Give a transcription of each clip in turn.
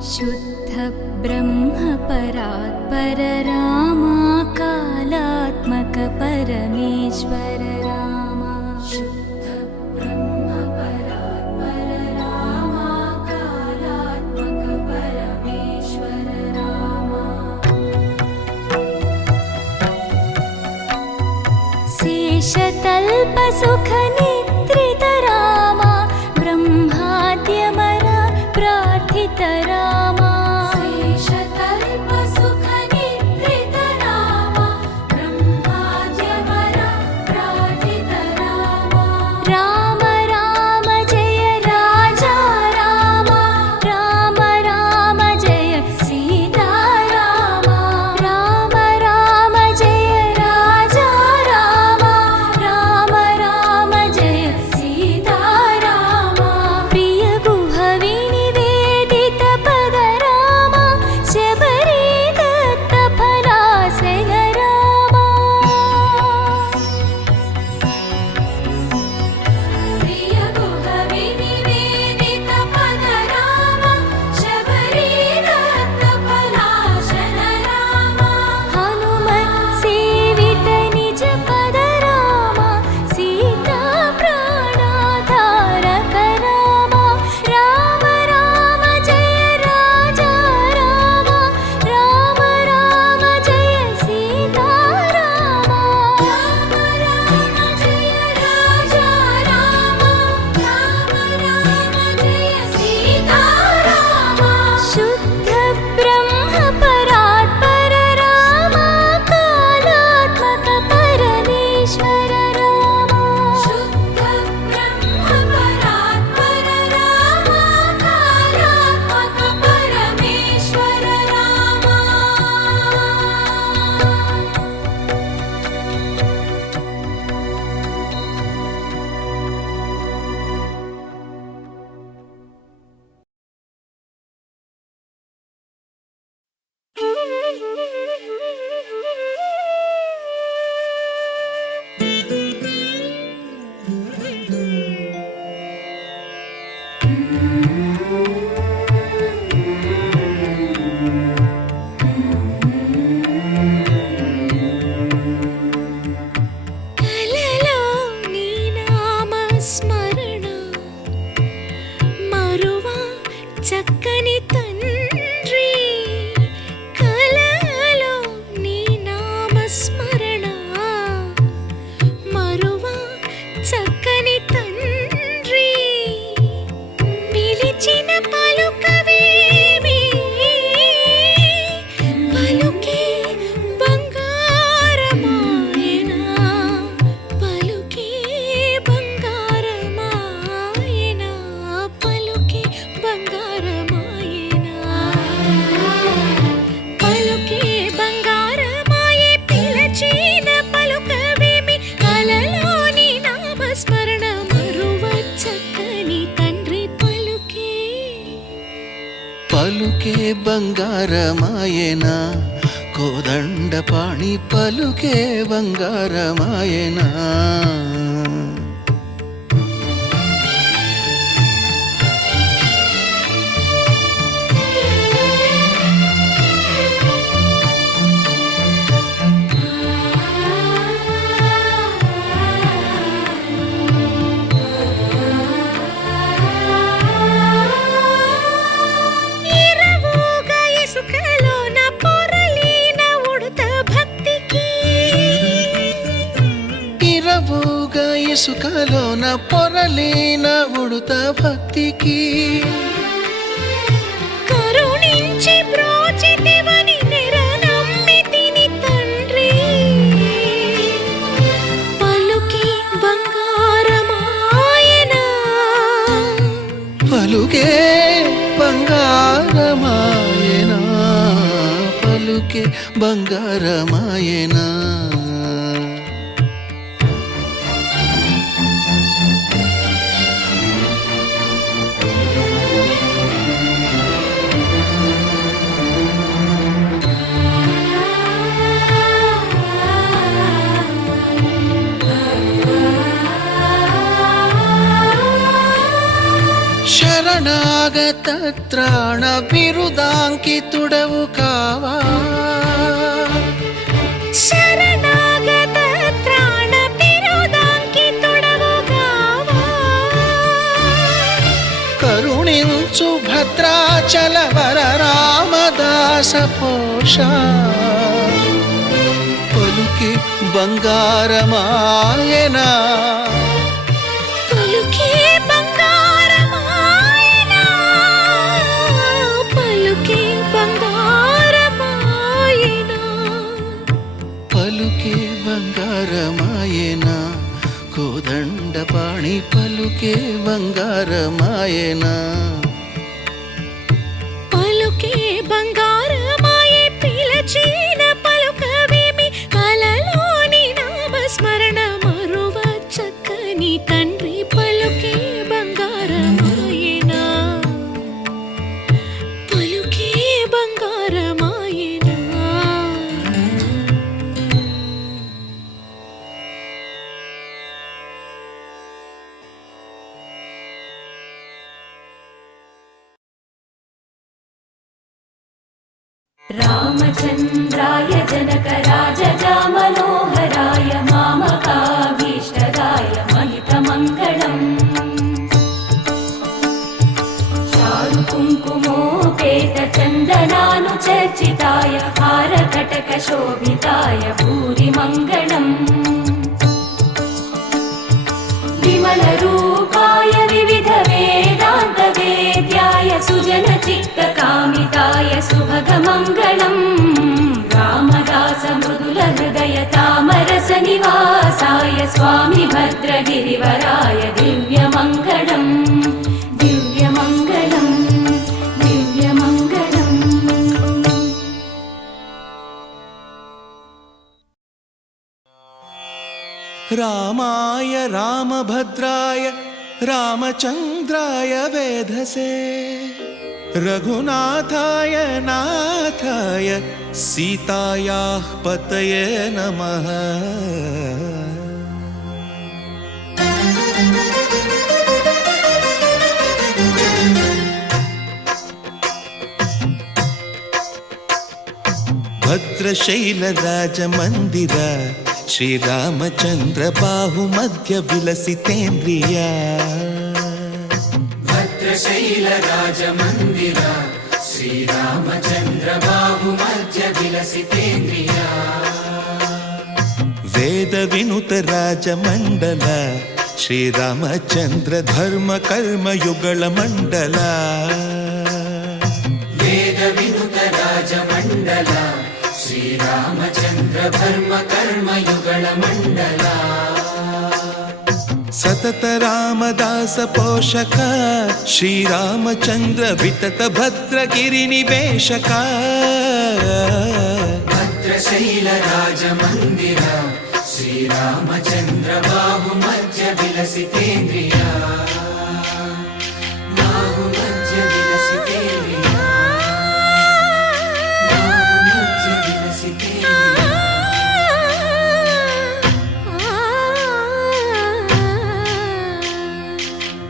शुद्ध ब्रह्म परात्पर रामा कालात्मक परमेश्वर रामा शुद्ध ब्रह्म परात्पर रामा कालात्मक परमेश्वर रामा शेषतल्प सुख निद्रित रामा ब्रह्माद्यमर प्रार्थित रामा शेषतल्प सुख निद्रित रामा ब्रह्माद्यमर प्रार्थित रामा राम राम जय राजा रामा राम राम जय सीता रामा राम राम जय राजा रामा राम राम जय सीता रामा प्रिय गुहवि निवेदित पद रामा शबरी दत्त फलासन रामा प्रिय गुहवि निवेदित पद रामा शबरी दत्त फलासन रामा हनुमत् सेवित निज पद रामा सीता प्राणाधारक रामा राम राम जय राजा रामा राम राम जय सीता रामा राम राम जय राजा रामा राम राम जय सीता रामा शुद्ध ब्रह्म परात्पर रामा कालात्मक परमेश्वर रामा शुद्ध ब्रह्म परात्पर रामा कालात्मक परमेश्वर रामा కలలో నీ నామ స్మరణ మరువా చక్కని తండ్రి కలలో నీ నామ స్మరణ మరువా చక్కని తండ్రి పిలిచిన పలుకవేమి పలుకే బంగారమాయనా పలుకే బంగారమాయనా పలుకే బంగారమాయనా పలుకే బంగారమాయే పిలచిన పలుకవేమి కలలోని నామస్మరణ మరువ చక్కని తండ్రి పలుకే పలుకే బంగారమాయనా కోదండపాణి పలుకే బంగారమాయనా ఇరవుగా ఇసుకలోన పొరలిన ఉడత భక్తికి ఇరవుగా ఇసుకలోన పొరలిన ఉడుత భక్తికి కరుణించి బ్రోచితివని నిరనమ్మితిని తండ్రి పలుకి బంగారమాయనా పలుకే బంగారమాయనా పలుకే బంగారమాయనా శరణా శరణాగత త్రాణ బిరుదాంకితుడవు కావా శరణాగత త్రాణ బిరుదాంకితుడవు కావా కరుణించు భద్రాచల వర రామదాస పోష పలుకి బంగారమాయనా పలుకే బంగారమాయనా పలుకే బంగారమాయనా పలుకే బంగారమాయనా కోదండపాణి పలుకే బంగారమాయనా పలుకే బంగారమాయే పిలచిన పలుకవేమి కలలోని నామస్మరణ మరువ చక్కని తండ్రి పలుకే బంగారమాయేనా పలుకే బంగారమాయేనా रामचन्द्राय जनकराजजामनोहराय मामकाभीष्टदाय महितमङ्गलम् चारुकुङ्कुमोपेतचन्दनानुचर्चिताय हारकटकशोभिताय भूरिमङ्गलम् विमलरूपाय विविधवेदान्तवेद्याय सुजनचित्तकामिताय सुभगमङ्गलम् रामदास मृदुलहृदय तामरसनिवासाय स्वामि भद्रगिरिवराय दिव्यमङ्गलम् दिव्यमङ्गलम् दिव्यमङ्गलम् रामाय रामभद्राय रामचन्द्राय वेधसे रघुनाथाय नाथाय सीतायाः पतये नमः भद्रशैलराजमन्दिर श्रीरामचन्द्र बाहुमध्य विलसितेन्द्रिया भद्रशैलराजमन्दिर श्रीरामचन्द्र बाहुमध्य विलसितेन्द्रिया वेदविनुत राजमण्डल श्रीरामचन्द्र धर्म कर्म युगल मण्डल वेदविनुत राजमण्डल श्रीरामचन्द्र धर्म कर्म युगल मण्डल सतत रामदास पोषक श्रीरामचन्द्र वितत भद्रगिरिनिवेशक भद्रशैलराजमन्दिर श्रीरामचन्द्र बाहुमध्य विलसितेन्द्रिया बाहुमध्य विलसितेन्द्रिया बाहुमध्य विलसितेन्द्रिया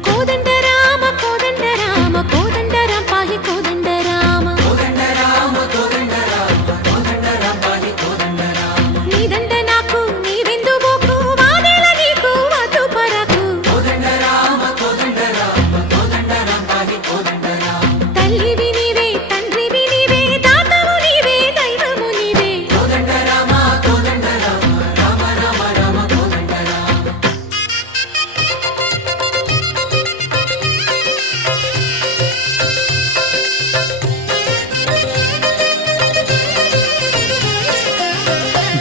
కోదండ రామ కోదండ రామ కోదండ రామ పాహి కోదండ రామ కోదండ రామ కోదండ రామ కోదండ రామ పాహి కోదండ రామ నీదండ నాకు నీవెందు బోకు వాదేల నీకు వద్దు పరకు కోదండ రామ కోదండ రామ కోదండ రామ పాహి కోదండ రామ తల్లివి నీవే తండ్రివి నీవే దాతవు నీవే దైవము నీవే కోదండ రామ కోదండ రామ రామ రామ రామ కోదండ రామ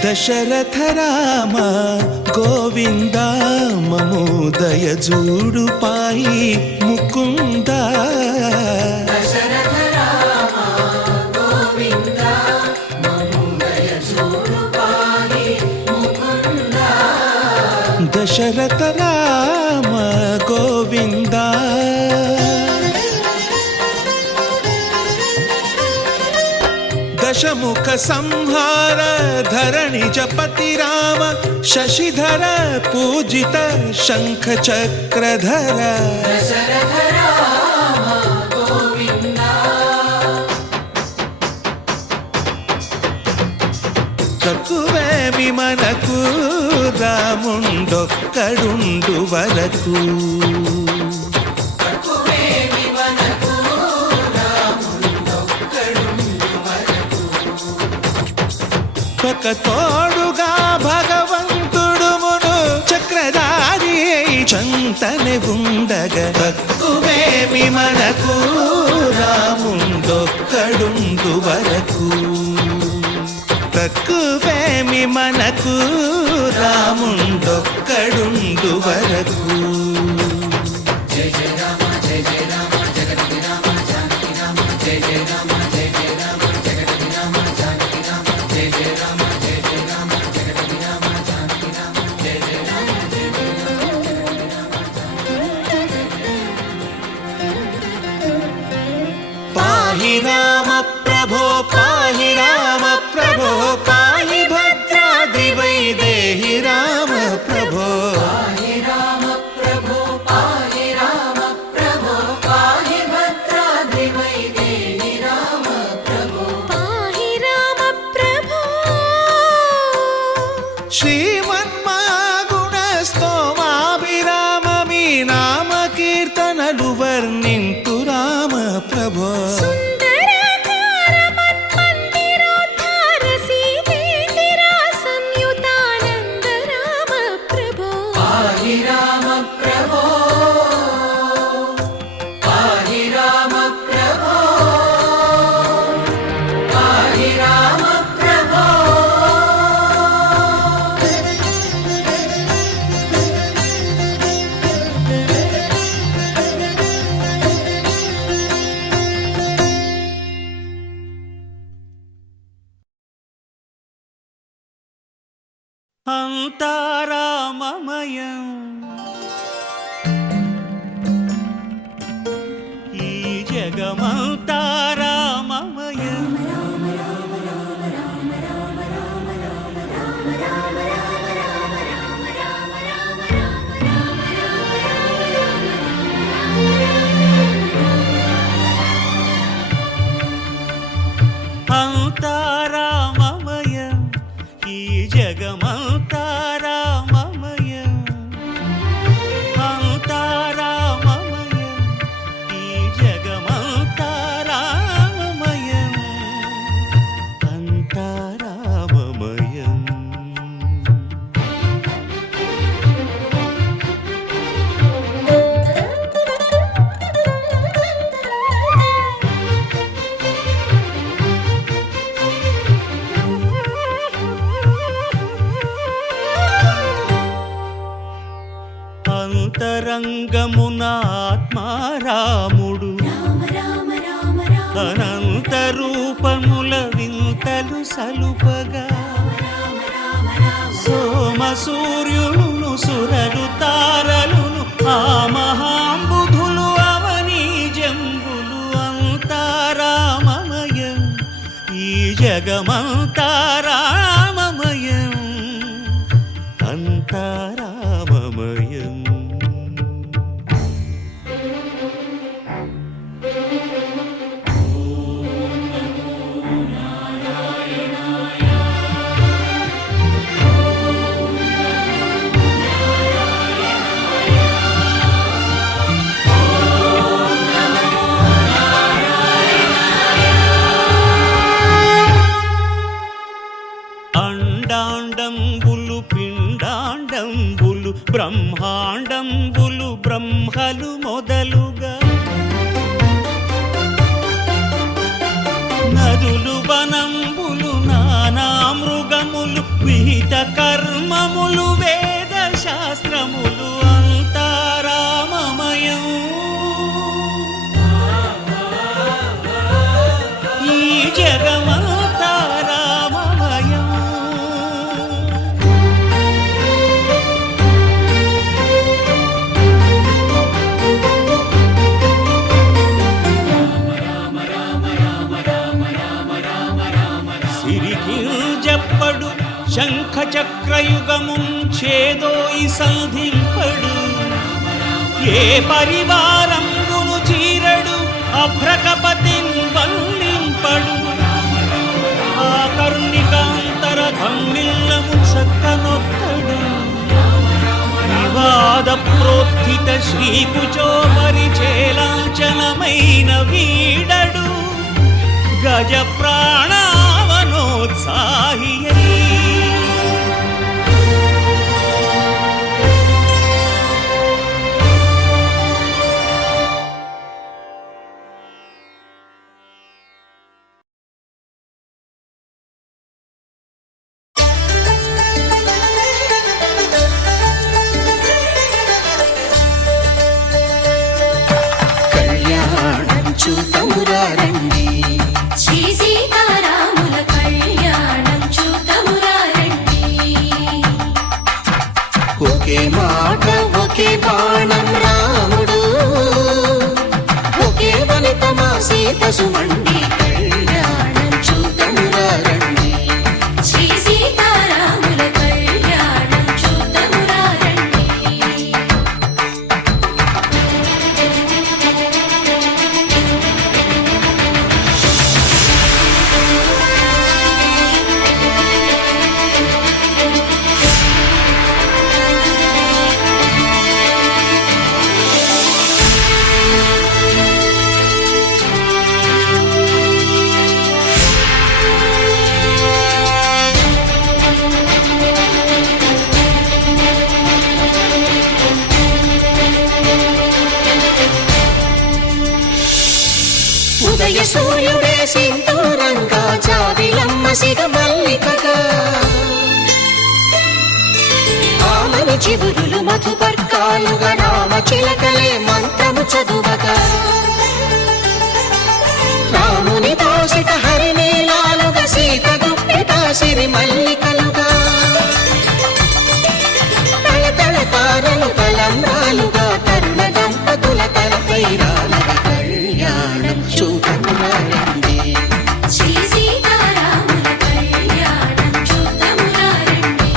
दशरथ राम गोविंद ममो दय जूडु पाई मुकुंद दशरथ राम गोविंद ममुदय जोडु पाहि मुकुंद दशरथ राम गोविंद दशमुख संहार धरणि जपति राम शशिधर पूजित शंख चक्रधर दशरथ राम తక్కువేమి మనకు రాముండొక్కడుండు వరకు. తక్కువేమి మనకు రాముండొక్కడుండు వరకు. ఒక తోడుగా భగవంతుడుమును చక్రధారి చంతనే ఉండగా. తక్కువేమి మనకు రాముండొక్కడుండు వరకు. తక్కువేమి మనకు రాముండొక్కడుండు వరకు. జయ జయ రామ జయ జయ రామ జగతి రామ జానకి రామ జయ జయ రామ జయ జయ రామ జగతి రామ జానకి రామ జయ జయ రామ జయ జయ రామ జగతి రామ జానకి రామ జయ జయ రామ జయ జయ రామ పాహి రామ ప్రభో పాహి రామ ప్రభో పాహి భద్రాద్రి వైదేహి రామ ప్రభో. పాహి రామ ప్రభో పాహి రామ ప్రభో పాహి భద్రాద్రి వైదేహి రామ ప్రభో. పాహి రామ ప్రభో. శ్రీమన్మాగుణ స్తోమాభిరామ మీ నామ కీర్తనలు వర్ణింతు రామ ప్రభో. సుందరాకార మన్మందిరోద్ధార సీతేందిరా సంయుతానంద రామ ప్రభో. పాహి రామ ప్రభో పాహి రామ ప్రభో పాహి రామ ప్రభో. అంతారామమయం ఈ జగమంతారామమయం. అంతారామమయం ఈ జగమంతారామమయం. అంతారామమయం ఈ జగమంతారామమయం. అంతారామమయం. అంతరంగమున ఆత్మారాముడు అనంత రూపముల వింతలు సలుపగా. సోమ సూర్యులను సురలు తారలును ఆ మహాంబుధులు అవనీ జంబులు. అంతారామమయం ఈ జగమంతారామమయం. అంతారామమయం. అండాండంబులు పిండాండంబులు బ్రహ్మాండంబులు బ్రహ్మలు మొదలుగా. నదులు వనంబులు నానా మృగములు విహిత కర్మములు వేద శాస్త్రములు. అంతారామమయం ఈ జగమంతారామమయం. సిరికింజప్పడు శంఖ చక్రయుగముంచేదోయి సంధింపడు. ఏ పరివారంబును చీరడు అభ్రకపతిన్ వల్లింపడు. ఆ కర్ణికాంతరథం ప్రోత్థిత శ్రీకుచో పరిచేలాంఛనమైన వీడడు గజ ప్రాణావనోత్సాహి చూతమురారండి శ్రీ సీతారాముల కళ్యాణం చూతమురారండి. ఒకే మాట ఒకే బాణం రాముడు, ఒకే వనిత మా సీత సుమండి కళ్యాణం చూతమురారండి. శ్రీ సీతారాముల కళ్యాణం చూతమురారండి. ఉదయ సూర్యుడే సింధూరంగా జాబిలమ్మ సిగ మల్లికగా, ఆమని చివురులు మధుపర్కాలుగా రామ చిలకలే మంత్రము చదువగా, రాముని దోసిట హరినీలాలుగా సీత గుప్పిట సిరి మల్లికలుగా, తళతళ తారలు తలంబ్రాలుగా తరుణ దంపతుల తలపైరాలుగా కళ్యాణం చూతమురారండి. శ్రీ సీతారాముల కళ్యాణం చూతమురారండి.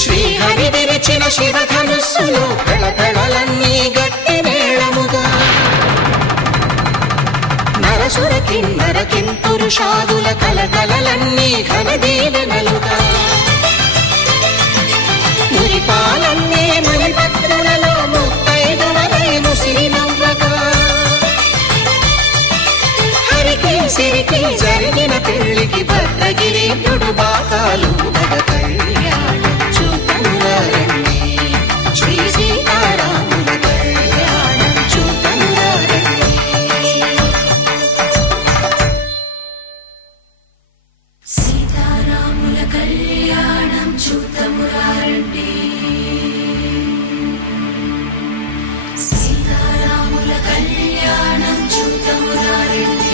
శ్రీహరి విరిచిన శివధనుస్సులో కళకళలన్నీ గట్టి మేళముగా, నరసుర కిన్నర కింపురుషాదుల కలకలలన్నీ ఘన దీవెనలుగా, మురిపాలన్నీ మణిపత్రులలో ముత్తైదువలై ముసిరి నవ్వగా, హరికి సిరికి జరిగిన పెళ్లికి భద్రగిరీంద్రుడు బాకాలు కళ్యాణం చూతమురారండి. శ్రీ సీతారాముల కళ్యాణం చూతమురారండి. సీతారాముల కళ్యాణం చూతమురారండి. సీతారాముల కళ్యాణం చూతమురారండి.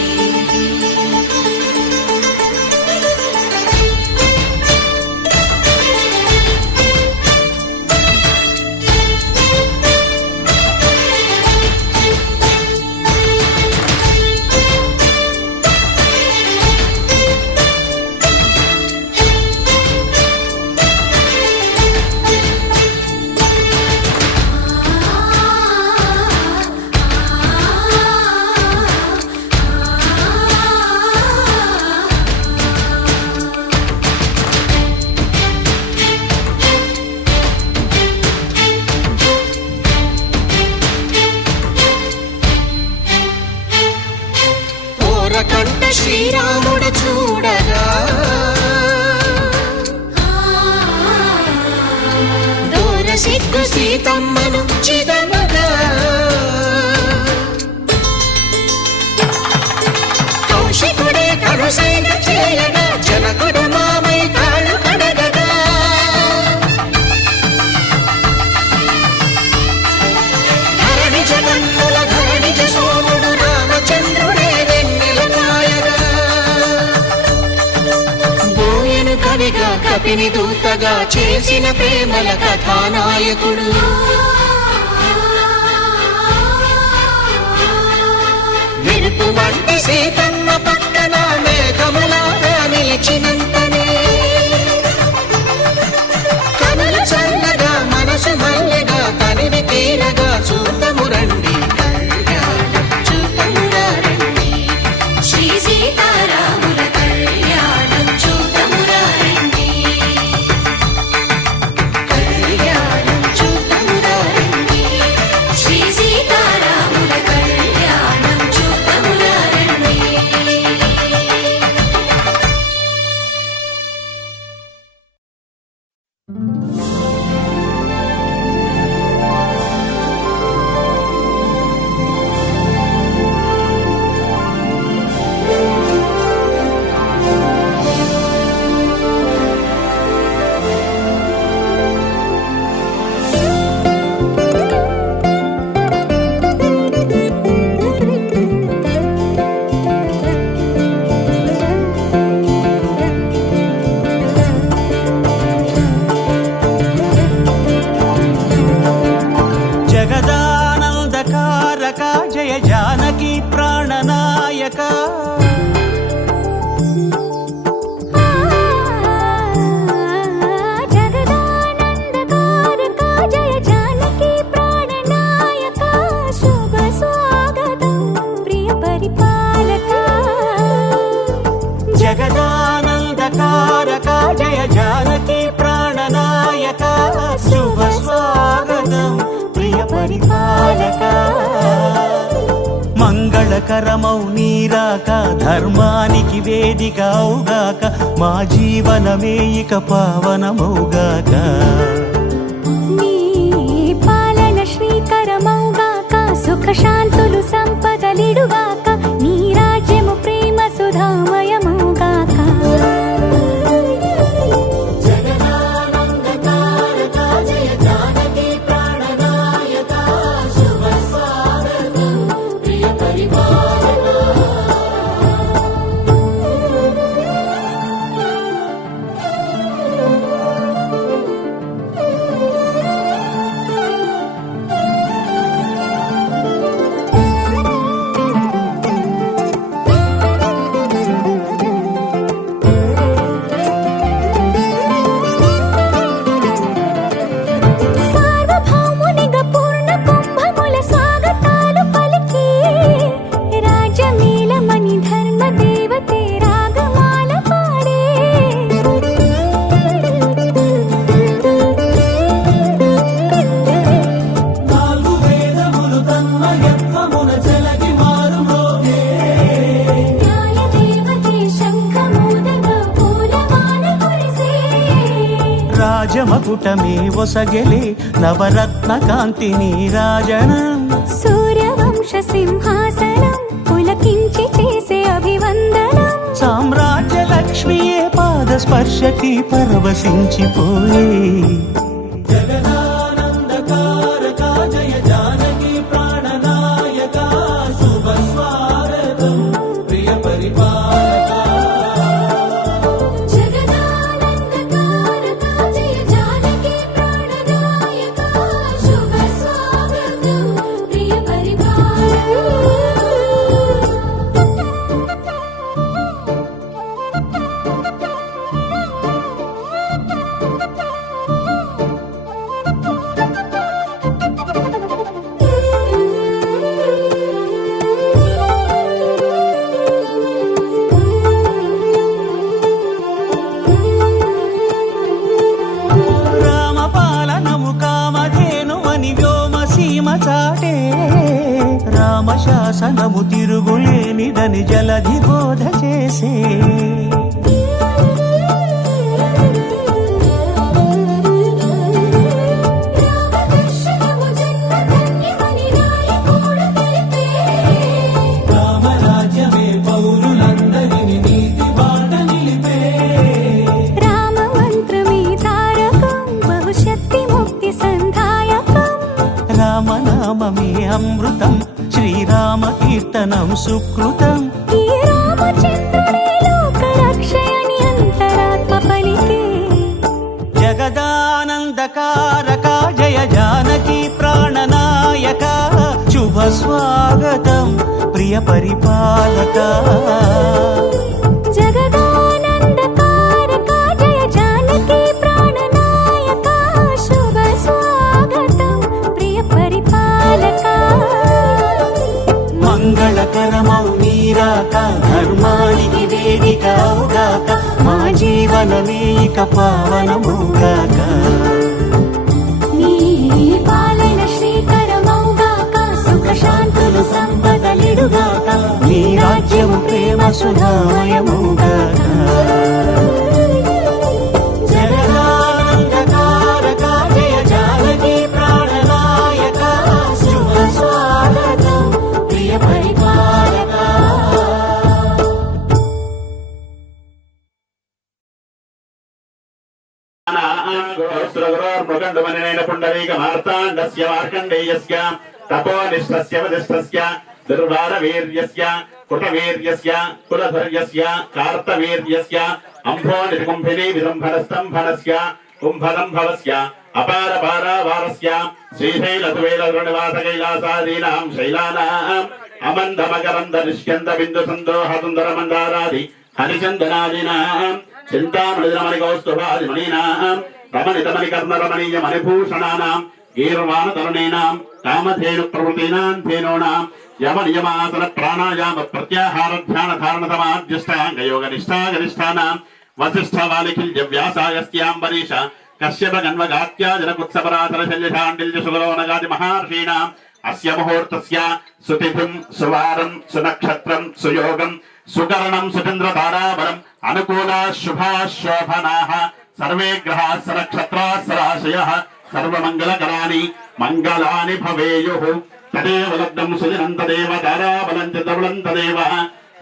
ఓరకంట శ్రీరాముడు చూడగా, దూర సిగ్గు సీతమ్మను చిదమగా, కౌశికుడే కరుసైన చేయగా జనకుడు మామై కాళ్ళు కడగగా, ధరణి జగన్నుల ధరణిజ సోముడు రామచంద్రుడే వెన్నెల కాయగా, బోయను కవిగా కపిని దూతగా చేసిన ప్రేమల కథానాయకుడు, మెరుపు వంటి సీతమ్మ పక్కన మేఘముల నిలిచినంతనే కనులు చల్లగా మనసు మల్లెగా తనివి తీరగా చూతము రండి కళ్యాణం చూతమురా రండి శ్రీ సీతారాముల కళ్యాణం చూతమురా రండి కళ్యాణం చూతమురా రండి శ్రీ సీతారాముల కళ్యాణం చూతమురా రండి జగదానందకారక జయ జానకి ప్రాణనాయక జగదానందకారక జయ జానకి ప్రాణనాయక శుభ స్వాగతం ప్రియ పరిపాలక జగదానందకారక జయ జానకి ప్రాణనాయక శుభ స్వాగతం ప్రియ పరిపాలక మంగళకరమౌ నీరాక ధర్మానికి వేదిక అవుగాక మా జీవనమే ఇక పావనమౌగాక నీ పాలన శ్రీకరమౌగాక సుఖ శాంతులు సంపదలిడుగాక నీ రాజ్యము ప్రేమ సుధామయమౌగాక సార్వభౌమునిగా పూర్ణ కుంభముల స్వాగతాలు పలికి రాజమేళమణి ధర్మ దేవతే రాగమాల పాడే నాలుగు వేదములు తన్మయత్వమున చెలగి మారుమోగే న్యాయ దేవతే శంఖమూదగా పూలమాల కురిసే రాజమకుటమే ఒసగెలే నవరత్న కాంతిని రాజనం సూర్యవంశ సింహాసనం పులకించి చేసే అభివందనం సామ్రాజ్య లక్ష్మియే పాద స్పర్శకి పరవశించిపోయే జగదానందకారక జయ జానకి ప్రాణనాయక శుభ స్వాగతం ప్రియ పరిపాలక జగదానందకారక జయ జానకి ప్రాణనాయక శుభ స్వాగతం ప్రియ పరిపాలక రామపాలనము కామధేనువని వ్యోమసీమ చాటే రామశాసనము తిరుగులేనిదని జలధి బోధ చేసే రామదర్శనము జన్మధన్యమని నాయకుడు తెలిపే రామరాజ్యమే పౌరులందరిని నీతి బాట నిలిపే రామ మంత్రమే తారకం బహుశక్తి ముక్తి సంధాయకం రామనామమే అమృతం శ్రీరామ కీర్తనం సుకృతం ఈ రామచంద్రుడే లోక రక్షయని అంతరాత్మ పలికే జగదానందకారక జయ జానకి ప్రాణనాయక శుభ స్వాగతం ప్రియ పరిపాలక జగదానంద జీవనమే ఇక పావనముగాక. నీ పాలన శ్రీకరమౌగాక, సుఖ శాంతులు సంపదలిడుగాక, నీ రాజ్యము ప్రేమ సుధామయముగాక. జగదానందకారక జయ జానకి ప్రాణనాయక, శుభ స్వాగతం ప్రియ పరిపాలక. మృగండమనైన పుండరీక మార్తాండస్య మార్కండేయస్య తపోనిష్టస్య వదిష్టస్య దుర్వారవీర్యస్య కృతవీర్యస్య కులధర్యస్య కార్తవీర్యస్య అంభోనికుంభిని విదంభనస్తంభనస్య కుంభదంభవస్య అపారపారావారస్య శ్రీశైలతువేలనివాసకైలాసాదీనాం శైలానాం అమందమకరంద నిష్యంద బిందు సందోహసుందర మందారాది హరిచందనాదీనాం చింతామణిరమణికౌస్తుభాదిమణీనాం రమణితమణికర్ణరమణీయ మణిభూషణానాం గీర్వాణతరుణీనాం కామధేను ప్రవృతీనాం ధేనూనాం యమనియమాసన ప్రాణాయామ ప్రత్యాహార ధ్యాన ధారణ సమాధ్యష్టాంగయోగ నిష్ఠాగరిష్టానాం వసిష్ఠ వాలికిల్య వ్యాసాయస్యాంబరీష కశ్యప గన్వగాత్యాజనకుత్సపరాధర శల్యశాండిల్య సుగలోనగాది మహర్షీణాం అస్య ముహూర్తస్య సుతిథిం సువారం సునక్షత్రం సుయోగం సుకరణం సుచంద్రతారాబలం అనుకూలా శుభా శోభనాః సర్వే గ్రహాः సనక్షత్రాः సరాశయः సర్వమంగళకరాణి మంగళాని భవేయుః. తదేవ లగ్నం సుజనం తదేవ తారాబలం చ ధవళం తదేవ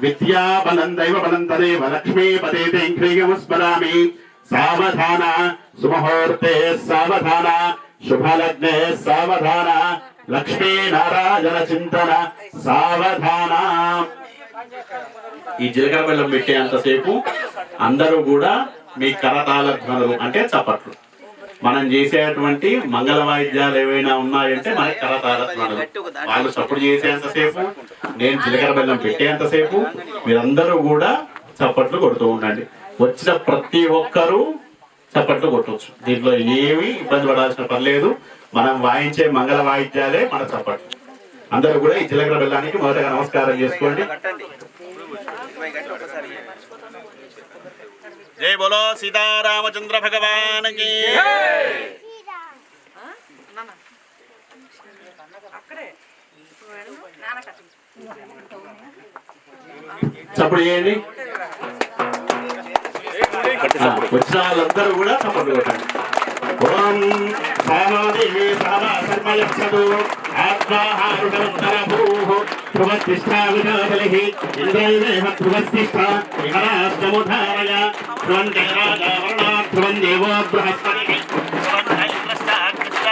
విద్యాబలం దైవబలం తదేవ లక్ష్మీపతే హ్రీయముస్మరామి. సావధాన సుముహూర్తే సావధాన శుభలగ్నే సావధాన లక్ష్మీనారాయణ చింతన సావధాన. ఈ జీలకర్ర బెల్లం పెట్టేంతసేపు అందరూ కూడా మీ కరతాళ ధ్వనులు అంటే చప్పట్లు, మనం చేసేటువంటి మంగళ వాయిద్యాలు ఏవైనా ఉన్నాయంటే మన కరతాళ ధ్వనులు. వాళ్ళు చప్పుడు చేసేంతసేపు, నేను జీలకర్ర బెల్లం పెట్టేంతసేపు మీరందరూ కూడా చప్పట్లు కొడుతూ ఉండండి. వచ్చిన ప్రతి ఒక్కరూ చప్పట్లు కొట్టవచ్చు, దీంట్లో ఏమీ ఇబ్బంది పడాల్సిన పని లేదు. మనం వాయించే మంగళ వాయిద్యాలే మన చప్పట్లు. అందరూ కూడా ఈ జీలకర్ర బెల్లానికి మొదటగా నమస్కారం చేసుకోండి. జై బోలో సీతారామచంద్ర భగవాన్ కి. చప్పుడు చేయండి. వచ్చిన వాళ్ళందరూ కూడా చప్పట్లు కొట్టండి. ఓం సామాదేవి సామాసర్మయక్షదు ఆత్మాహారుషముత్తరభూః ధ్రువతిష్ఠా విశాచలిః ఇంద్రైదేవ ధ్రువతిష్ఠా విహరాష్టముధారయ ధ్రువంతే రాజా వరుణాత్ ధ్రువం దేవో బృహస్పతిః ధ్రువంతే ఇంద్రశ్చాగ్నిశ్చ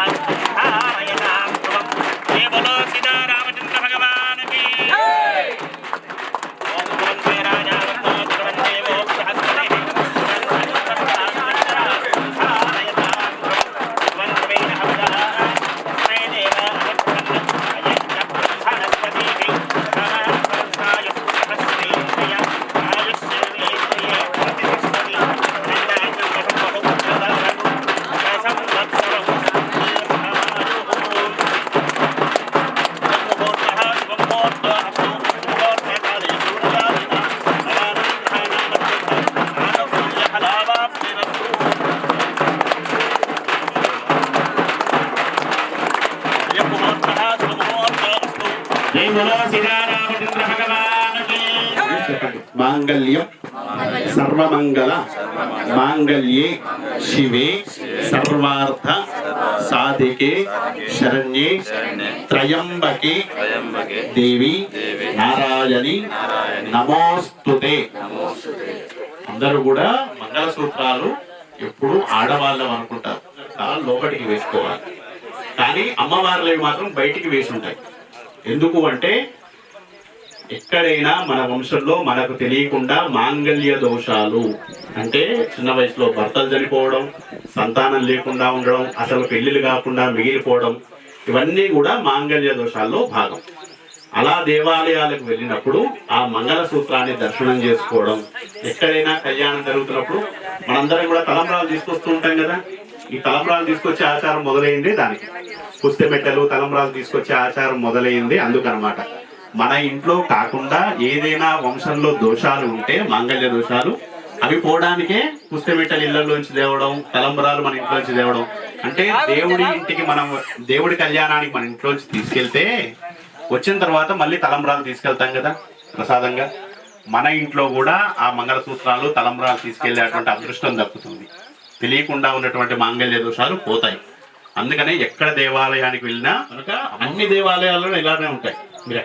ఆధారయతాం ధ్రువం. జై బోలో సీతారామచంద్ర భగవాన్ కి. ఓం ధ్రువంతే రాజా వరుణాత్ ధ్రువం దేవో బృహస్పతిః మాంగళ్యం సర్వమంగళ మాంగళ్యే శివే సర్వార్థ సాధికే శరణ్యే త్రయంబకే దేవి నారాయణి నమోస్తుతే. అందరూ కూడా మంగళసూత్రాలు ఎప్పుడు ఆడవాళ్ళం అనుకుంటారు, కాళ్ళు లోపలికి వేసుకోవాలి. కానీ అమ్మవార్లవి మాత్రం బయటికి వేసి ఉంటాయి. ఎందుకు అంటే ఎక్కడైనా మన వంశంలో మనకు తెలియకుండా మాంగళ్య దోషాలు అంటే చిన్న వయసులో భర్తలు చనిపోవడం, సంతానం లేకుండా ఉండడం, అసలు పెళ్లిళ్ళు కాకుండా మిగిలిపోవడం, ఇవన్నీ కూడా మాంగళ్య దోషాల్లో భాగం. అలా దేవాలయాలకు వెళ్ళినప్పుడు ఆ మంగళసూత్రాన్ని దర్శనం చేసుకోవడం, ఎక్కడైనా కళ్యాణం జరుగుతున్నప్పుడు మనందరం కూడా తలంబ్రాలు తీసుకొస్తూ ఉంటాం కదా. ఈ తలంబ్రాలు తీసుకొచ్చే ఆచారం మొదలైంది దానికి. పుస్తె మెట్టలు తలంబ్రాలు తీసుకొచ్చే ఆచారం మొదలైంది అందుకనమాట. మన ఇంట్లో కాకుండా ఏదైనా వంశంలో దోషాలు ఉంటే, మాంగళ్య దోషాలు, అవి పోవడానికే పుస్తమెట్టలు ఇళ్లలోంచి తేవడం, తలంబరాలు మన ఇంట్లోంచి తేవడం. అంటే దేవుడి ఇంటికి మనం, దేవుడి కళ్యాణానికి మన ఇంట్లోంచి తీసుకెళ్తే వచ్చిన తర్వాత మళ్ళీ తలంబరాలు తీసుకెళ్తాం కదా ప్రసాదంగా. మన ఇంట్లో కూడా ఆ మంగళసూత్రాలు, తలంబరాలు తీసుకెళ్లేటువంటి అదృష్టం దక్కుతుంది. తెలియకుండా ఉన్నటువంటి మాంగళ్య దోషాలు పోతాయి. అందుకనే ఎక్కడ దేవాలయానికి వెళ్ళినా కనుక అన్ని దేవాలయాల్లో ఇలానే ఉంటాయి. మీరు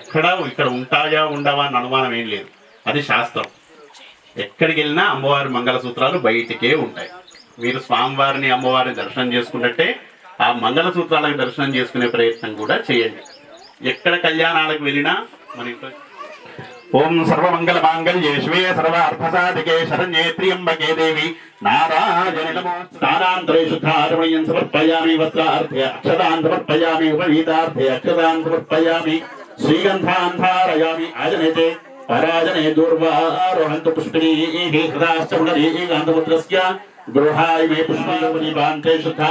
ఇక్కడ ఉంటాయా ఉండవా అని అనుమానం ఏం లేదు, అది శాస్త్రం. ఎక్కడికి వెళ్ళినా అమ్మవారి మంగళసూత్రాలు బయటికే ఉంటాయి. మీరు స్వామివారిని, అమ్మవారిని దర్శనం చేసుకున్నట్టే ఆ మంగళసూత్రాలకు దర్శనం చేసుకునే ప్రయత్నం కూడా చేయండి. ఎక్కడ కళ్యాణాలకు వెళ్ళినా మన ఇంట్లో ఓం సర్వమంగళ మాంగళ్యే శివే సర్వార్థసాధికే శరణ్యే త్ర్యంబకే దేవి నారాయణి నమోస్తు. తానాంతరే శుద్ధారమణీయం సమర్పయామి, వస్త్రార్థే అక్షతాన్ సమర్పయామి, ఉపవీతార్థే అక్షతాన్ సమర్పయామి, శ్రీగంధాన్ ధారయామి. ఆజనేతే పరాజనే దూర్వారోహంతు పుష్పిణీః హృదాశ్చమునీకాంతపుత్రస్య గృహాయ మే పుష్పయోపదీపాంతే శుద్ధ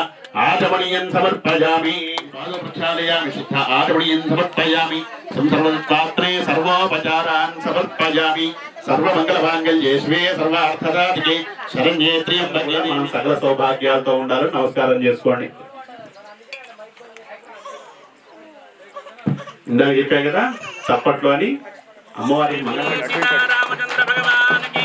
ఆచమణీయం సమర్పయామి. పాదప్రక్షాళయామి శుద్ధ ఆచమణీయం సమర్పయామి. సంసర్వపాత్రే సర్వోపచారాన్ సమర్పయామి. సర్వమంగళమాంగళ్యే శివే సర్వార్థసాధికే శరణ్యే త్ర్యంబకే. మనం సకల సౌభాగ్యాలతో ఉండాలని నమస్కారం చేసుకోండి. ఇందాక చెప్పా కదా చప్పట్లు అని. అమ్మవారి రామచంద్ర భగవానికి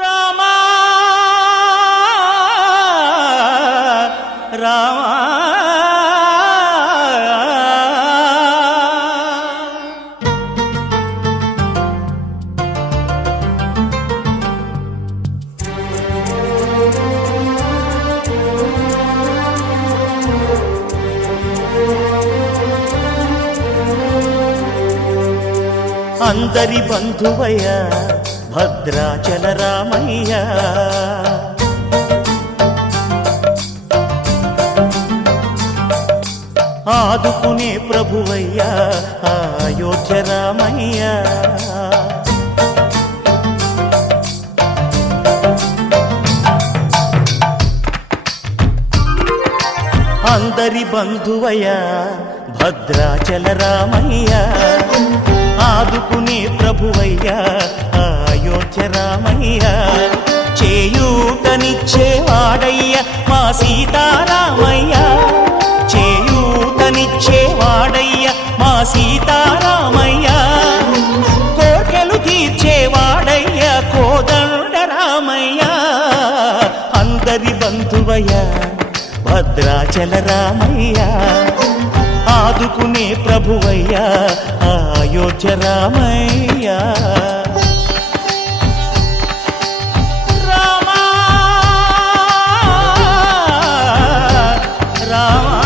రామా రామా అందరి బంధువయ్య భద్రాచల రామయ్య, ఆదుకునే ప్రభువయ్య అయోధ్య రామయ్య. అందరి బంధువయ్య భద్రాచల రామయ్య, ఆదుకునే ప్రభువయ్య అయోధ్య రామయ్య. చేయూతనిచ్చేవాడయ్య మా సీతారామయ్య, చేయూతనిచ్చేవాడయ్య మా సీతారామయ్య. కోర్కెలు తీర్చేవాడయ్య కోదండ రామయ్య. అందరి బంధువయ్య భద్రాచల రామయ్య, ఆదుకునే ప్రభువయ్య అయోధ్య రామయ్య. రామా రామా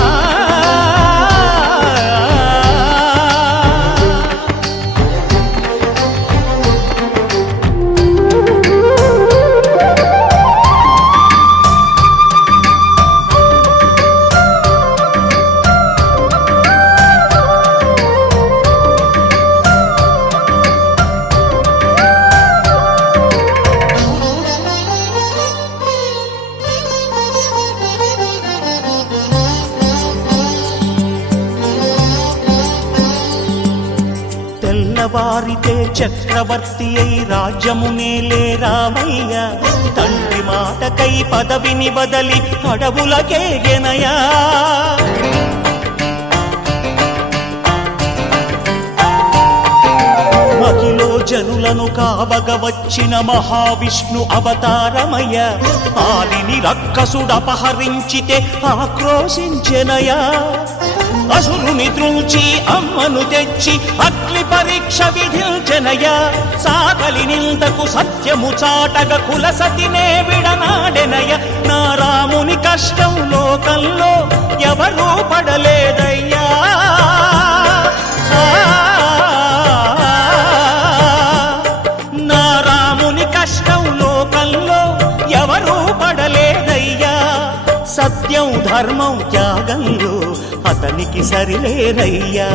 తెల్లవారితే చక్రవర్తి అయి రాజ్యమునేలే రామయ్య, తండ్రి మాటకై పదవిని బదలి అడవులకేగెనయా. మహిలో జనులను కావగ వచ్చిన మహావిష్ణు అవతారమయ్య, ఆలిని రక్కసుడపహరించితే ఆక్రోశించెనయా. అసురుని త్రుంచి అమ్మను తెచ్చి అగ్ని పరీక్ష విధించనయ సాగలి నిందకు సత్యము చాటగ కుల సతినే విడనాడెనయ నా రాముని కష్టం లోకంలో ఎవరూ పడలేదయ్యా నా రాముని కష్టం లోకంలో ఎవరూ పడలేదయ్యా సత్యం ధర్మం త్యాగంలో అతనికి సరిలేరయ్యా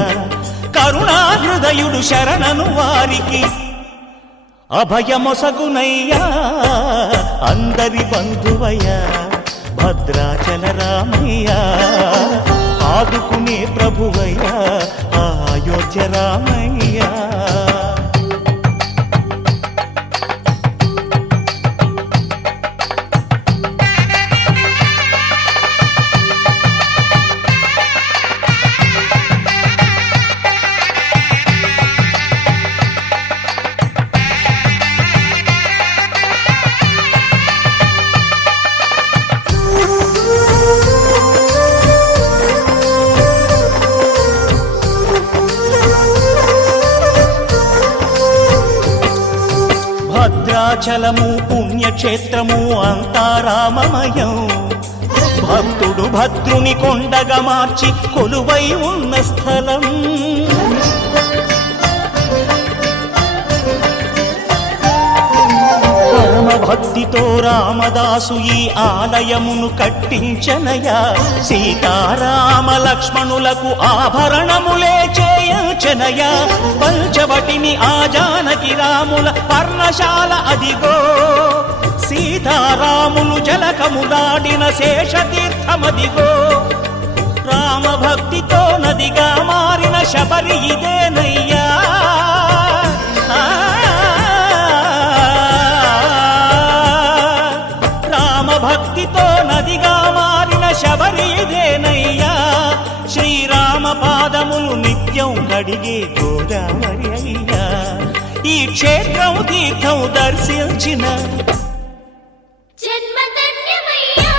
కరుణాహృదయుడు శరణను వారికి అభయమొసగునయ్యా అందరి బంధువయ్యా భద్రాచల రామయ్యా ఆదుకునే ప్రభువయ్యా అయోధ్య రామయ్యా భద్రాచలము పుణ్యక్షేత్రము అంతా రామమయం భక్తుడు భద్రుని కొండగా మార్చి కొలువై ఉన్న స్థలం పరమ భక్తితో రామదాసు ఈ ఆలయమును కట్టించనయా సీతారామ లక్ష్మణులకు ఆభరణములే చేయించనయా పంచవటిని ఆ జానకి రాముల పర్ణశాల అదిగో సీతారాములు జలకములాడిన శేషతీర్థమదిగో రామ భక్తితో నదిగా మారిన శబరి ఇదేనయ్యా భక్తితో నదిగా మారిన శబరి ఇదేనయ్యా శ్రీరామ పాదములు నిత్యం కడిగే గోదావరి అయ్యా ఈ క్షేత్రం తీర్థం దర్శించిన జన్మధన్యమయ్యా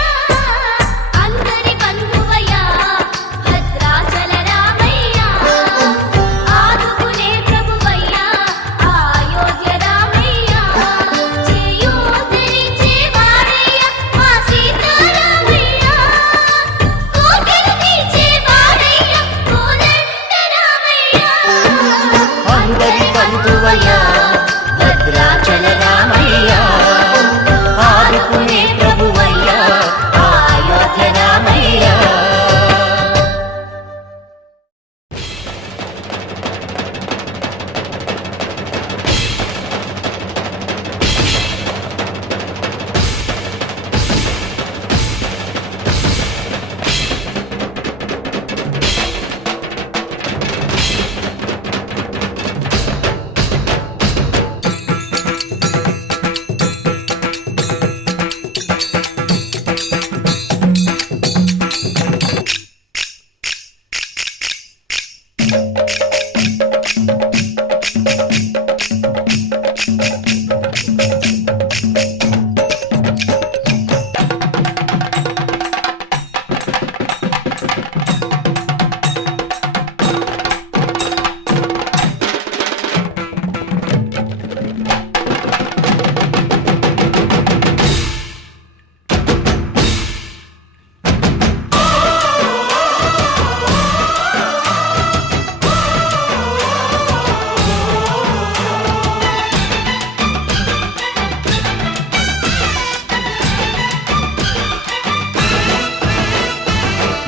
అందరి బంధువయ్యా భద్రాచల రామయ్యా ఆదుకునే ప్రభువయ్యా అయోధ్య రామయ్యా చేయూతనిచ్చే వాడయ్యా మా సీతారామయ్యా కోటలు తీర్చే వాడయ్యా కోదండ రామయ్యా అందరి బంధువయ్యా భద్రాచల రామయ్యా ఆదుకునే ప్రభువయ్యా అయోధ్య రామయ్యా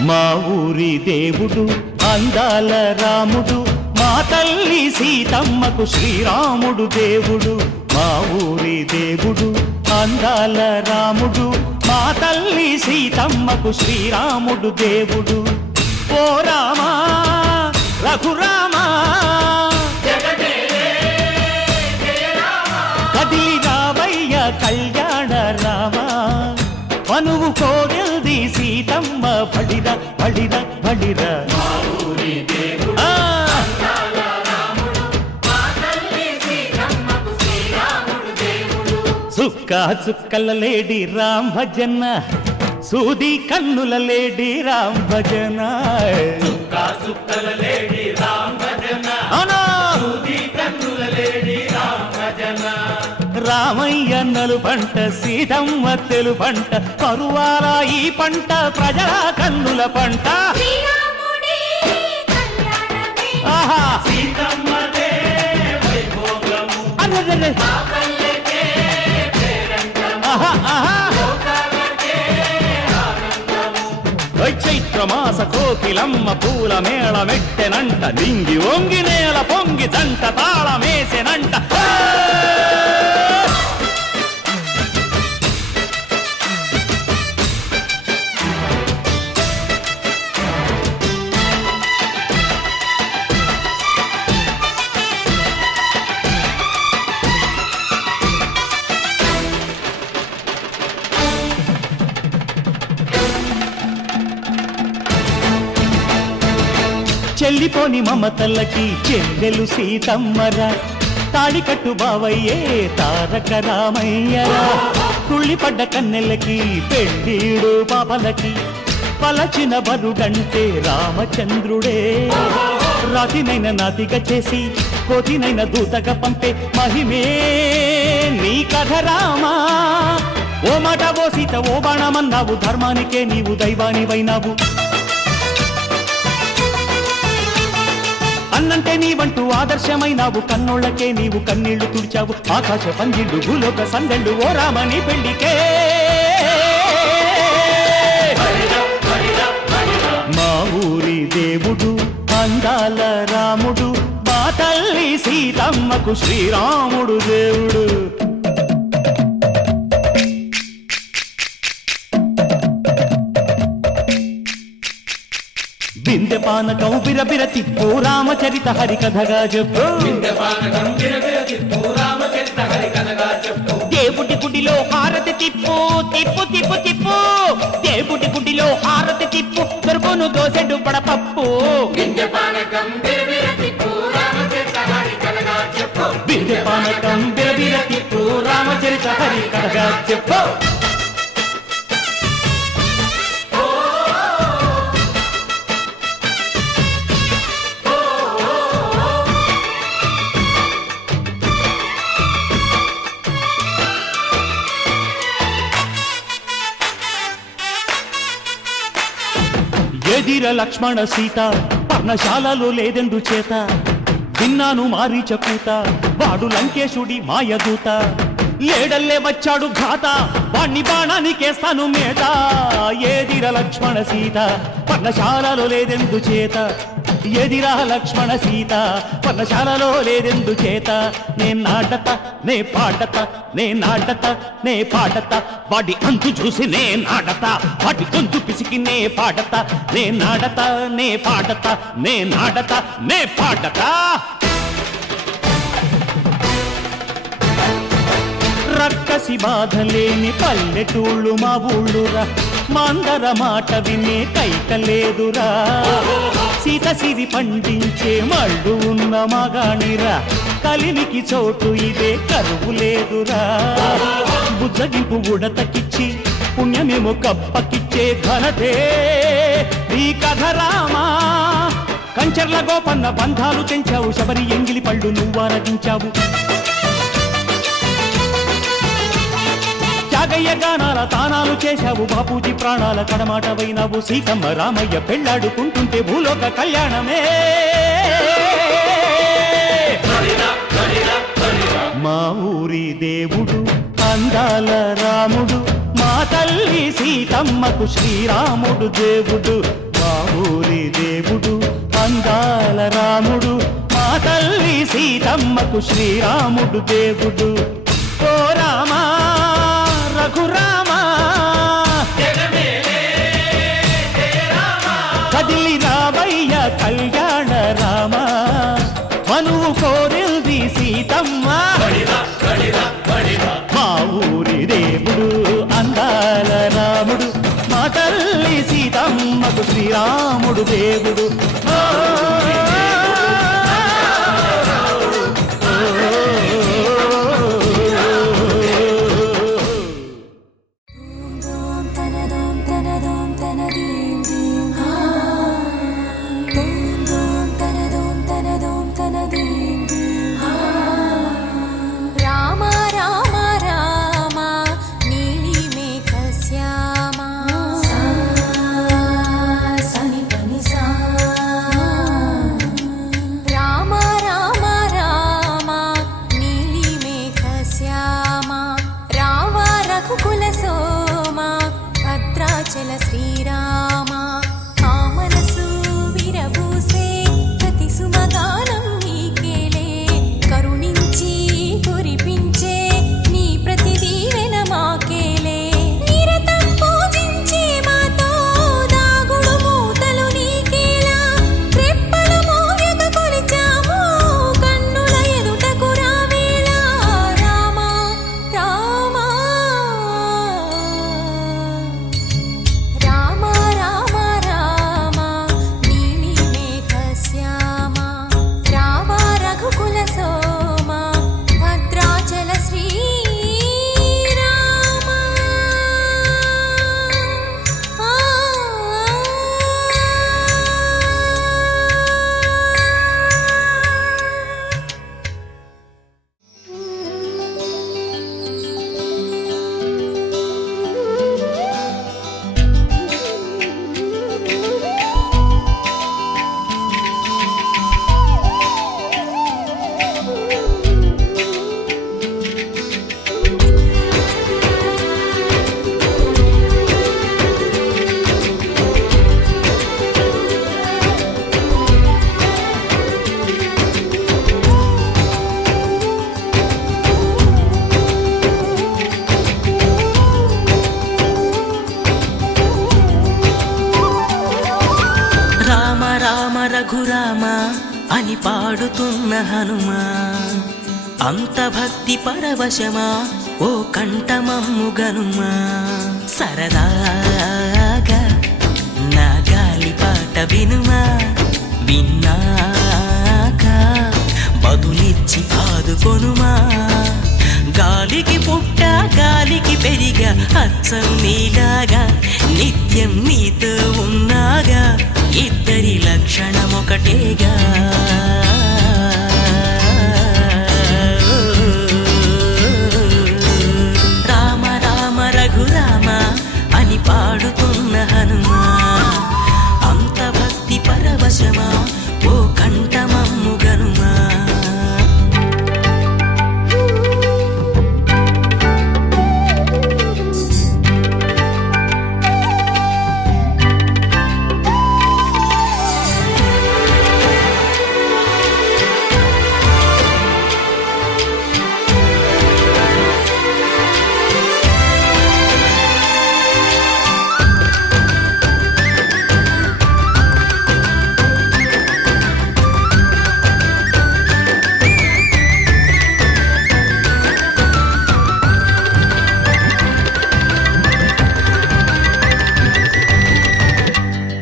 మా ఊరి దేవుడు అందాల రాముడు మా తల్లి సీతమ్మకు శ్రీరాముడు దేవుడు మా ఊరి దేవుడు అందాల రాముడు మా తల్లి సీతమ్మకు శ్రీరాముడు దేవుడు ఓ రామా రఘురామా కదిలి రావయ్య కళ్యాణ రామా మనువు కోరింది సీతమ్మ బడిరా బడిరా బడిరా చుక్క చుక్కల లేడి రామ్ భజన సూది కన్నుల లేడి రామ్ భజన కాచుక్కల లేడి రామ భజన సూది కన్నుల లేడి రామ భజన రామయ్య నలు పంట సీతమ్మ తెలు పంట పరువాల ఈ పంట ప్రజల కన్నుల పంట శ్రీరాముడి కళ్యాణమే ఆహా సీతమ్మదే వైభోగము అరెరెరె మా పల్లెకే పేరంటము ఆహా ఆహా లోకాలకే ఆనందము చైత్రమాస కోకిలమ్మ పూల మేళ మెట్టెనంట నింగి వంగి నేల పొంగి జంట తాళమేసెనంట చెల్లిపోని మమతల్లకి చెల్లెలు సీతమ్మరా తాళికట్టు బావయ్యే తారక రామయ్యరా తుళ్ళిపడ్డ కన్నెలకి పెళ్ళీడు పాపలకి పలచిన బరుగంటే రామచంద్రుడే రాతినైన నాతిగా చేసి కోతినైన దూతగా పంపే మహిమే నీ కథ రామా ఓ మాట ఓ సీత ఓ బాణమన్నావు ధర్మానికే నీవు దైవానివైనావు అన్నంటే నీవంటూ ఆదర్శమైనావు కన్నోళ్ళకే నీవు కన్నీళ్లు తుడిచావు ఆకాశ పందిళ్ళు భూలోక సందెళ్ళు ఓ రామని పెళ్లికే మా ఊరి దేవుడు అందాల రాముడు మా తల్లి సీతమ్మకు శ్రీరాముడు దేవుడు బిందె పానకం బిరబిర తిప్పు రామచరిత హరికథగా చెప్పు దేవుడి గుడిలో హారతి తిప్పు తిప్పు తిప్పు తిప్పు దేవుడి గుడిలో హారతి తిప్పు దొరుకును దోసెడు పడపప్పు బిందె పానకం బిరబిర తిప్పు రామచరిత హరికథగా చెప్పు ఎదిర లక్ష్మణ సీత పర్ణశాలలో లేదెందు చేత విన్నాను మారీచ కూత వాడు లంకేశుడి మాయదూత లేడల్లే వచ్చాడు ఘాత వాణ్ణి బాణానికేస్తాను మేత ఎదిర లక్ష్మణ సీత పర్ణశాలలో లేదెందు చేత ఎదిరా లక్ష్మణ సీత పర్ణశాలలో లేదెందు చేత నే నాటత నే పాటత నే నాటత నే పాటత వాడి అంతు చూసి నే నాటత వాడి గొంతు పిసికి నే పాటత నే నాటత నే పాటత నే నాటత నే పాటత రక్కసి బాధలేని పల్లెటూళ్ళు మా ఊళ్ళురా మాందర మాట వినే కైకలేదురా సీత సిరి పండించే మళ్ళు ఉన్న మగాణిరా కలిమికి చోటు ఇదే కరువు లేదురా బుజ్జగింపు ఉడతకిచ్చి పుణ్యమేమో కప్పకిచ్చే ఘనతే నీ కథ రామా కంచర్ల గోపన్న బంధాలు తెంచావు శబరి ఎంగిలి పళ్ళు నువ్వారగించావు త్యాగయ్య గానాల తానాలు చేశావు బాపూజీ ప్రాణాల కడమాటవైనావు సీతమ్మ రామయ్య పెళ్ళాడుకుంటుంటే భూలోక కళ్యాణమే మా ఊరి దేవుడు అందాల రాముడు మా తల్లి సీతమ్మకు శ్రీరాముడు దేవుడు మా ఊరి దేవుడు అందాల రాముడు మా తల్లి సీతమ్మకు శ్రీరాముడు దేవుడు ఓ రామా రఘురామా కదిలి రావయ్య కళ్యాణ రామ మనువు కోరిల్ది సీతమ్మ మా ఊరి దేవుడు అందాల రాముడు మా తల్లి సీతమ్మకు శ్రీరాముడు దేవుడు ఓ భద్రాచల శ్రీరామ ఆ మనసు విరబూసే ప్రతి సుమగానం నీకేలే కరుణించి కురిపించే నీ ప్రతి దీవెన మాకేలే నిరతం పూజించే మాతో దాగుడు మూతలు నీకేలా రెప్పలు మోయక కొలిచాము కన్నుల ఎదుటకు రావేలా రామ రామ రామ రామ రామ నీలి మేఘ శ్యామ రామ రఘుకుల సోమ భద్రాచల శ్రీరామ రామ రామ రఘురామ అని పాడుతున్న హనుమా అంత భక్తి పరవశమా ఓ కంఠమమ్ము గనుమా సరదాగా నా గాలి పాట వినుమా విన్నాక బదులిచ్చి ఆదుకొనుమా గాలికి పుట్ట గాలికి పెరిగా అచ్చం నీలాగా నిత్యం నీతో ఉన్నాగా ఇద్దరి లక్షణం ఒకటేగా రామ రామ రఘురామ అని పాడుతున్న హనుమా అంత భక్తి పరవశమా ఓ కంఠమమ్ము గనుమా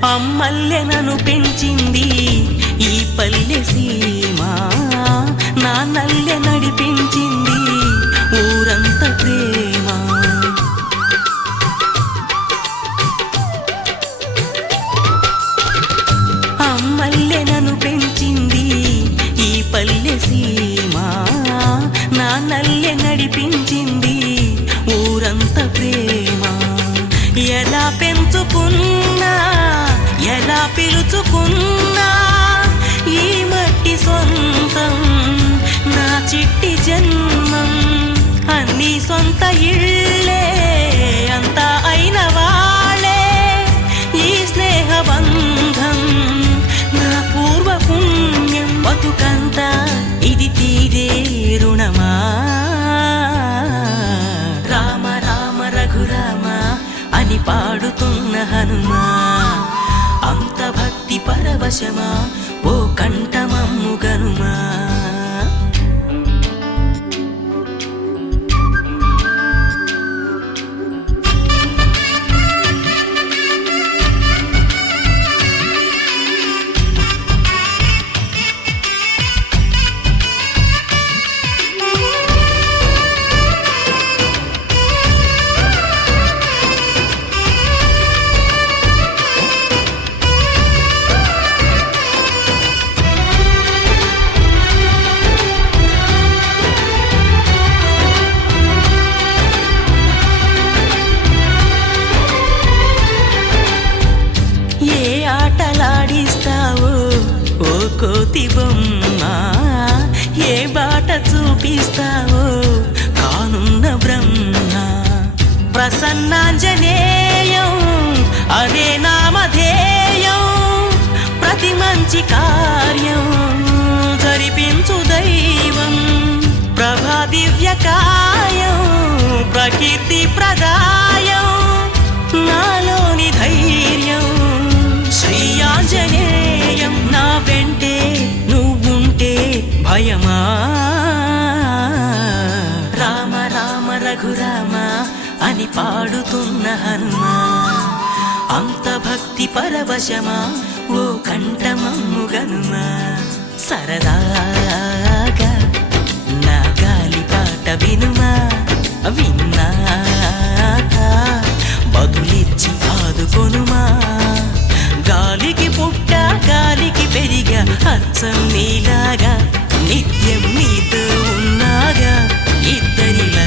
అమ్మల్లెనను పెంచింది ఈ పల్లె సీమ నా నల్లె నడిపించింది ఊరంత ప్రేమ అమ్మల్లెనను పెంచింది ఈ పల్లె సీమ నా నల్లె నడిపించింది ఊరంత ప్రేమ ఎలా పెంచుకున్నా ఎలా పిలుచుకున్నా ఈ మట్టి సొంతం నా చిట్టి జన్మం అన్ని సొంత ఇళ్ళే అంతా అయిన వాళ్ళే ఈ స్నేహ బంధం నా పూర్వ పుణ్యం బతుకంతా ఇది తీరే రుణమా రామ రామ రఘురామ అని పాడుతున్న హనుమా అంత భక్తి పరవశమా ఓ కంఠమమ్ము గనుమా కోతి బొమ్మ ఏ బాట చూపిస్తావో కానున్న బ్రహ్మ ప్రసన్నాంజనేయం మంచి కార్యం జరిపించు దైవం ప్రభా దివ్య కాయం ప్రకీర్తి ప్రదాయం నాలోని ధైర్యం శ్రీ ఆంజనేయం నా వెంటే నువ్వుంటే భయమా రామ రామ రఘురామ అని పాడుతున్న హనుమా అంత భక్తి పరవశమా ఓ కంఠమమ్ము గనుమా సరదాగా నా గాలి పాట వినుమా విన్నాక బదులిచ్చి ఆదుకొనుమా గాలికి పుట్ట గాలికి పెరిగా అచ్చం నీలాగా నిత్యం నీతో ఉన్నాగా ఇద్దరిలా